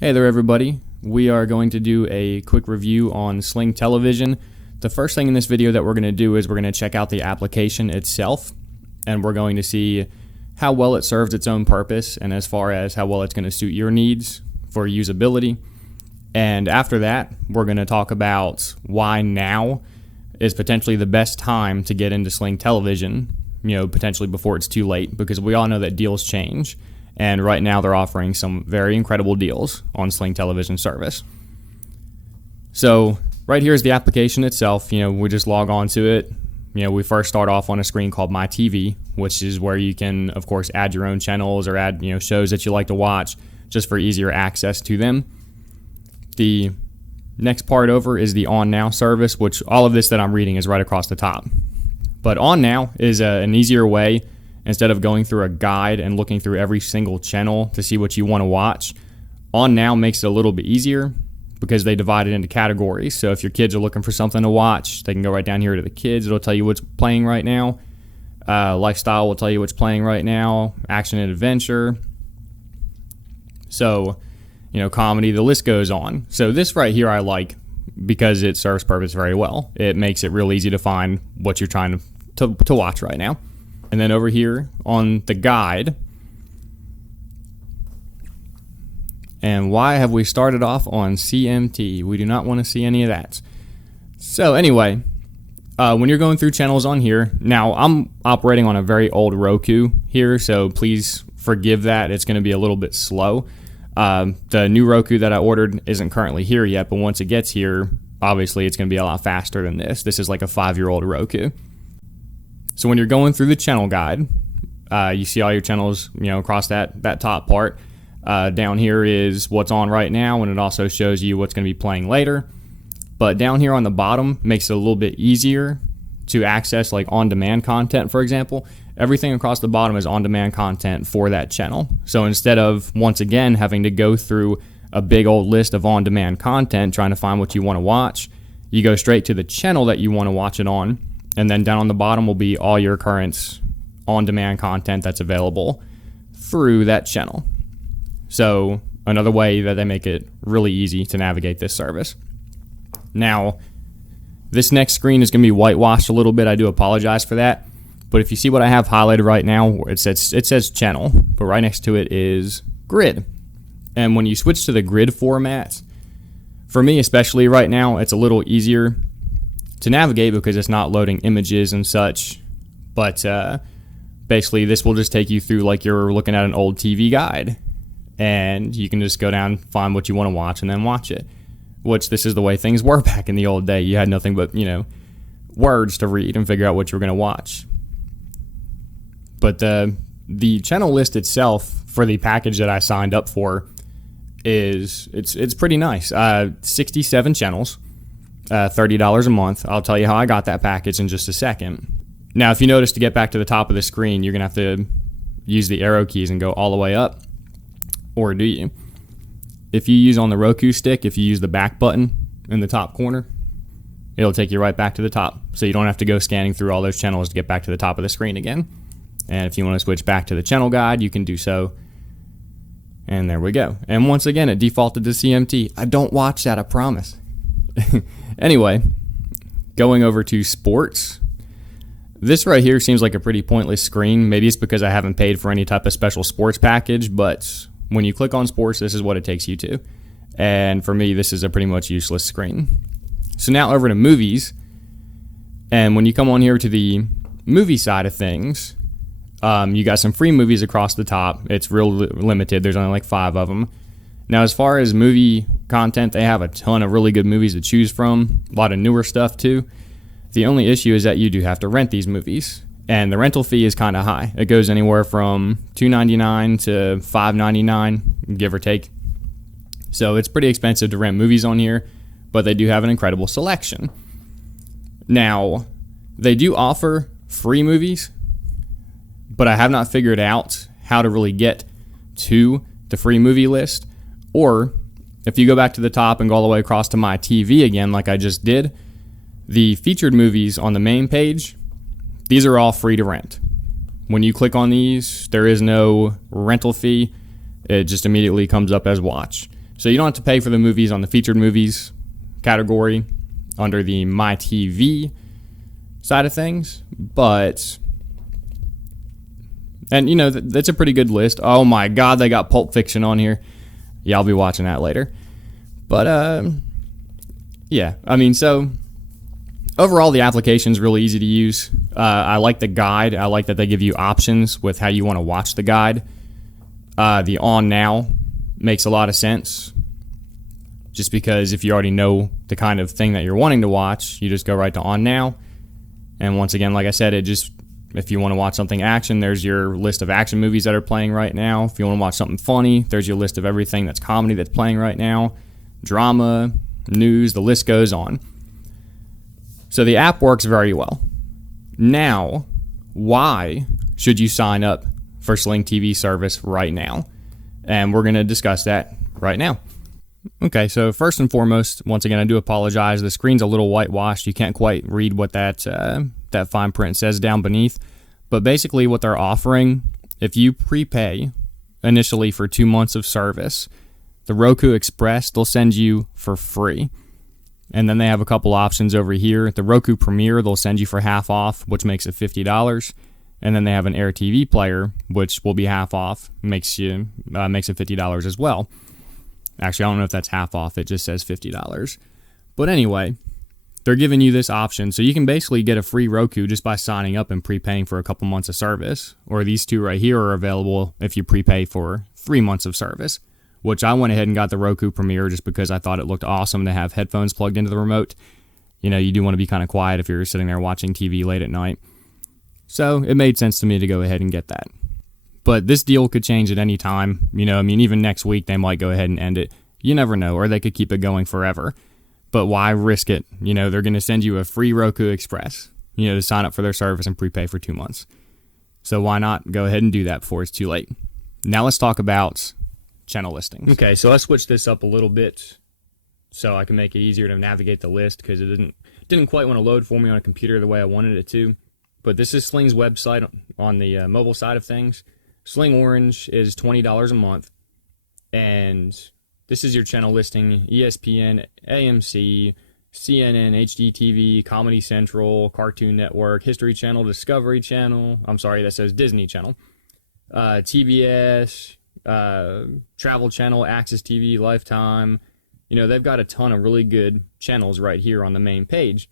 Hey there everybody, we are going to do a quick review on Sling Television. The first thing in this video that we're going to do is we're going to check out the application itself, and we're going to see how well it serves its own purpose and as far as how well it's going to suit your needs for usability. And after that, we're going to talk about why now is potentially the best time to get into Sling Television, potentially before it's too late, because we all know that deals change. And right now they're offering some very incredible deals on Sling Television service. So right here is the application itself. We just log on to it. We first start off on a screen called My TV, which is where you can, of course, add your own channels or add, shows that you like to watch just for easier access to them. The next part over is the On Now service, which all of this that I'm reading is right across the top. But On Now is an easier way. Instead of going through a guide and looking through every single channel to see what you want to watch, On Now makes it a little bit easier because they divide it into categories. So if your kids are looking for something to watch, they can go right down here to the kids. It'll tell you what's playing right now. Lifestyle will tell you what's playing right now. Action and adventure. So, comedy, the list goes on. So this right here I like because it serves purpose very well. It makes it real easy to find what you're trying to watch right now. And then over here on the guide, and why have we started off on CMT? We do not want to see any of that. So anyway, when you're going through channels on here, now I'm operating on a very old Roku here, so please forgive that. It's going to be a little bit slow. The new Roku that I ordered isn't currently here yet, but once it gets here, obviously it's going to be a lot faster than this. This is like a 5-year-old Roku. So when you're going through the channel guide, you see all your channels, across that top part. Down here is what's on right now, and it also shows you what's going to be playing later. But down here on the bottom makes it a little bit easier to access, like on-demand content, for example. Everything across the bottom is on-demand content for that channel. So instead of, once again, having to go through a big old list of on-demand content trying to find what you want to watch, you go straight to the channel that you want to watch it on. And then down on the bottom will be all your current on-demand content that's available through that channel. So another way that they make it really easy to navigate this service. Now, this next screen is going to be whitewashed a little bit. I do apologize for that. But if you see what I have highlighted right now, it says channel, but right next to it is grid. And when you switch to the grid format, for me especially right now, it's a little easier to navigate because it's not loading images and such. But basically this will just take you through like you're looking at an old TV guide, and you can just go down, find what you want to watch, and then watch it. Which this is the way things were back in the old day. You had nothing but words to read and figure out what you were going to watch. But the channel list itself for the package that I signed up for is it's pretty nice. 67 channels. $30 a month. I'll tell you how I got that package in just a second. Now, if you notice, to get back to the top of the screen, you're going to have to use the arrow keys and go all the way up. Or do you? If you use on the Roku stick, if you use the back button in the top corner, it'll take you right back to the top. So you don't have to go scanning through all those channels to get back to the top of the screen again. And if you want to switch back to the channel guide, you can do so. And there we go. And once again, it defaulted to CMT. I don't watch that, I promise. Anyway, going over to sports. This right here seems like a pretty pointless screen. Maybe it's because I haven't paid for any type of special sports package, but when you click on sports, this is what it takes you to. And for me, this is a pretty much useless screen. So now over to movies. And when you come on here to the movie side of things, you got some free movies across the top. It's real limited. There's only like 5 of them. Now, as far as movie content, they have a ton of really good movies to choose from. A lot of newer stuff, too. The only issue is that you do have to rent these movies. And the rental fee is kind of high. It goes anywhere from $2.99 to $5.99, give or take. So it's pretty expensive to rent movies on here, but they do have an incredible selection. Now, they do offer free movies, but I have not figured out how to really get to the free movie list. Or if you go back to the top and go all the way across to My TV again, like I just did, the featured movies on the main page, these are all free to rent. When you click on these, there is no rental fee. It just immediately comes up as watch. So you don't have to pay for the movies on the featured movies category under the My TV side of things, but, and you know, that's a pretty good list. Oh my God, they got Pulp Fiction on here. Yeah, I'll be watching that later. But yeah, I mean, so overall the application's really easy to use. I like the guide. I like that they give you options with how you want to watch the guide. The on now makes a lot of sense, just because if you already know the kind of thing that you're wanting to watch, you just go right to on now. And once again, like I said, it just, if you want to watch something action, there's your list of action movies that are playing right now. If you want to watch something funny, there's your list of everything that's comedy that's playing right now. Drama, news, the list goes on. So the app works very well. Now, why should you sign up for Sling TV service right now? And we're going to discuss that right now. Okay, so first and foremost, once again, I do apologize. The screen's a little whitewashed. You can't quite read what that fine print says down beneath. But basically what they're offering, if you prepay initially for 2 months of service, the Roku Express, they'll send you for free. And then they have a couple options over here. The Roku Premiere, they'll send you for half off, which makes it $50. And then they have an Air TV player, which will be half off, makes it $50 as well. Actually, I don't know if that's half off. It just says $50. But anyway, they're giving you this option. So you can basically get a free Roku just by signing up and prepaying for a couple months of service. Or these two right here are available if you prepay for 3 months of service, which I went ahead and got the Roku Premiere just because I thought it looked awesome to have headphones plugged into the remote. You know, you do want to be kind of quiet if you're sitting there watching TV late at night. So it made sense to me to go ahead and get that. But this deal could change at any time. You know, I mean, even next week they might go ahead and end it. You never know, or they could keep it going forever. But why risk it? You know, they're going to send you a free Roku Express, you know, to sign up for their service and prepay for 2 months. So why not go ahead and do that before it's too late? Now let's talk about channel listings. Okay, so let's switch this up a little bit so I can make it easier to navigate the list, because it didn't quite want to load for me on a computer the way I wanted it to. But this is Sling's website on the mobile side of things. Sling Orange is $20 a month, and this is your channel listing: ESPN, AMC, CNN, HDTV, Comedy Central, Cartoon Network, History Channel, Discovery Channel. I'm sorry, that says Disney Channel. TBS, Travel Channel, Access TV, Lifetime. You know, they've got a ton of really good channels right here on the main page,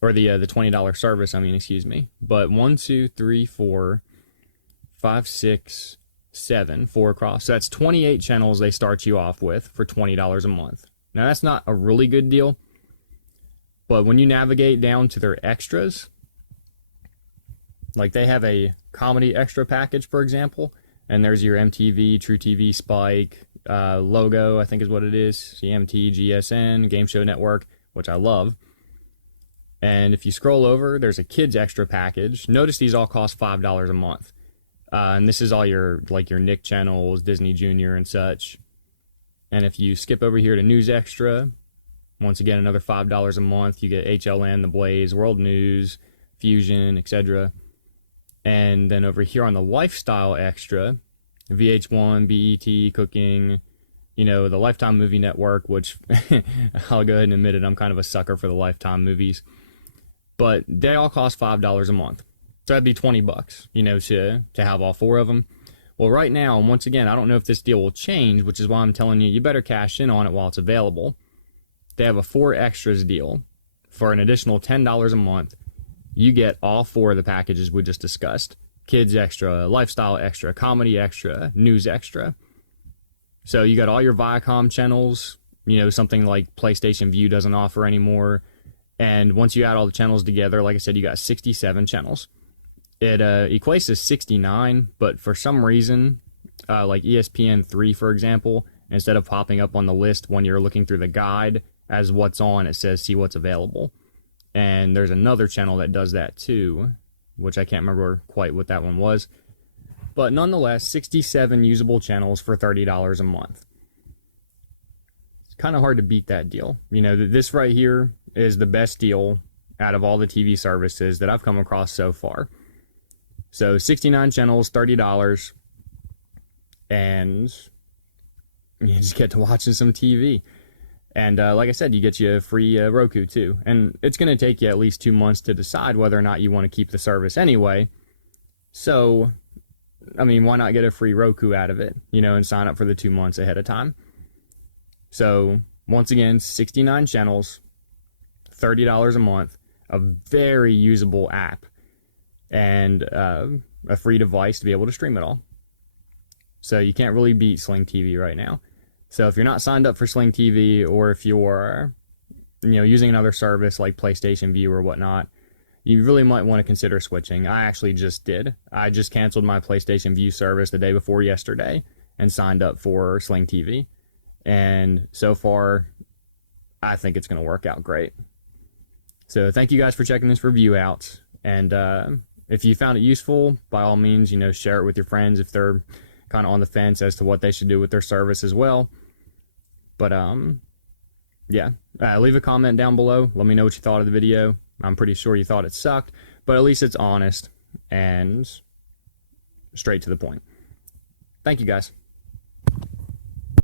or the $20 service. I mean, excuse me. But 1, 2, 3, 4, 5, 6, 7, 4 across. So that's 28 channels they start you off with for $20 a month. Now that's not a really good deal, but when you navigate down to their extras, like they have a comedy extra package, for example, and there's your MTV, True TV, Spike, Logo, I think is what it is, CMT, GSN, Game Show Network, which I love. And if you scroll over, there's a kids extra package. Notice these all cost $5 a month. And this is all your, like your Nick channels, Disney Junior and such. And if you skip over here to News Extra, once again, another $5 a month. You get HLN, The Blaze, World News, Fusion, etc. And then over here on the Lifestyle Extra, VH1, BET, Cooking, you know, the Lifetime Movie Network, which I'll go ahead and admit it, I'm kind of a sucker for the Lifetime movies. But they all cost $5 a month. So that'd be $20, you know, to have all 4 of them. Well, right now, and once again, I don't know if this deal will change, which is why I'm telling you, you better cash in on it while it's available. They have a 4 extras deal for an additional $10 a month. You get all 4 of the packages we just discussed: Kids Extra, Lifestyle Extra, Comedy Extra, News Extra. So you got all your Viacom channels, you know, something like PlayStation Vue doesn't offer anymore. And once you add all the channels together, like I said, you got 67 channels. It equates to 69, but for some reason, like ESPN3, for example, instead of popping up on the list when you're looking through the guide as what's on, it says see what's available. And there's another channel that does that too, which I can't remember quite what that one was. But nonetheless, 67 usable channels for $30 a month. It's kind of hard to beat that deal. You know, this right here is the best deal out of all the TV services that I've come across so far. So 69 channels, $30, and you just get to watching some TV. And like I said, you get you a free Roku too. And it's going to take you at least 2 months to decide whether or not you want to keep the service anyway. So, I mean, why not get a free Roku out of it, and sign up for the 2 months ahead of time? So, once again, 69 channels, $30 a month, a very usable app, and a free device to be able to stream it all. So you can't really beat Sling TV right now. So if you're not signed up for Sling TV, or if you're using another service like PlayStation View or whatnot, you really might want to consider switching. I actually just did. I just canceled my PlayStation View service the day before yesterday and signed up for Sling TV. And so far, I think it's going to work out great. So thank you guys for checking this review out. And if you found it useful, by all means, share it with your friends if they're kind of on the fence as to what they should do with their service as well. But yeah, leave a comment down below. Let me know what you thought of the video. I'm pretty sure you thought it sucked, but at least it's honest and straight to the point. Thank you guys.